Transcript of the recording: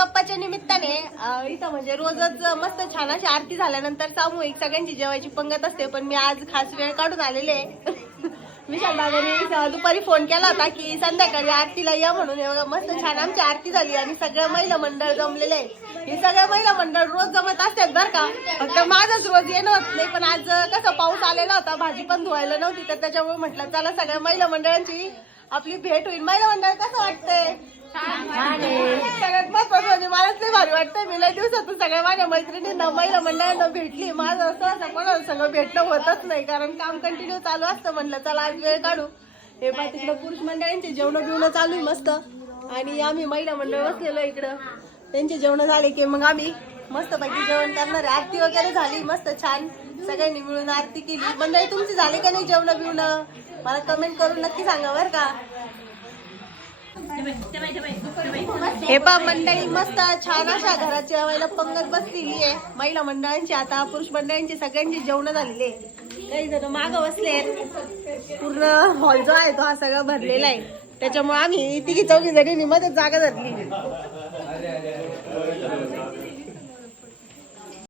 बाप्पाच्या निमित्ताने इथं म्हणजे रोजच मस्त छान अशी आरती झाल्यानंतर सामूहिक सगळ्यांची जेवायची पंगत असते, पण मी आज खास वेळ काढून आलेले आहे. विशाल दादाने दुपारी फोन केला होता की संध्याकाळी आरतीला या म्हणून. हे बघा मस्त छान आमची आरती झाली आणि सगळं महिला मंडळ जमलेले आहे. हे सगळं महिला मंडळ रोज जमत असतात बरं का, फक्त माझंच रोज येणं होत नाही. पण आज कसं पाऊस आलेला होता, भाजी पण धुवायला नव्हती, तर त्याच्यामुळे म्हटलं चला सगळ्या महिला मंडळांची आपली भेट होईल. महिला मंडळ कसं वाटतंय? सगळ्यात महत्वाचं म्हणजे मलाच लय भारी वाटतंय. मी लय दिवसातून सगळ्या माझ्या मैत्रिणींना महिला मंडळांना भेटली. माझं असं कोणाला सगळं भेटणं होतच नाही, कारण काम कंटिन्यू चालू असतं. म्हणलं चला आज वेळ काढू. हे पहा तिकडं पुरुष मंडळांचे जेवण बिवणं चालू आहे मस्त, आणि आम्ही महिला मंडळ बसलेलो इकडं. त्यांचे जेवण झाले की मग आम्ही मस्त पैकी जेवण करणार. आरती वगैरे झाली मस्त छान, सगळ्यांनी मिळून आरती केली. मंडळी तुमची झाली का नाही जेवण बिवणं? मला कमेंट करून नक्की सांगा बरं का. हे पा मंडळी मस्त छान अशा घरात जेवायला पंगत बसलेली आहे महिला मंडळांची. आता पुरुष मंडळांची सगळ्यांची जेवण झालेली आहे. काही जण माग बसले. पूर्ण हॉल जो आहे तो हा सगळा भरलेला आहे, त्याच्यामुळे आम्ही तिघी चौघी जणी मध्ये जागा धरली.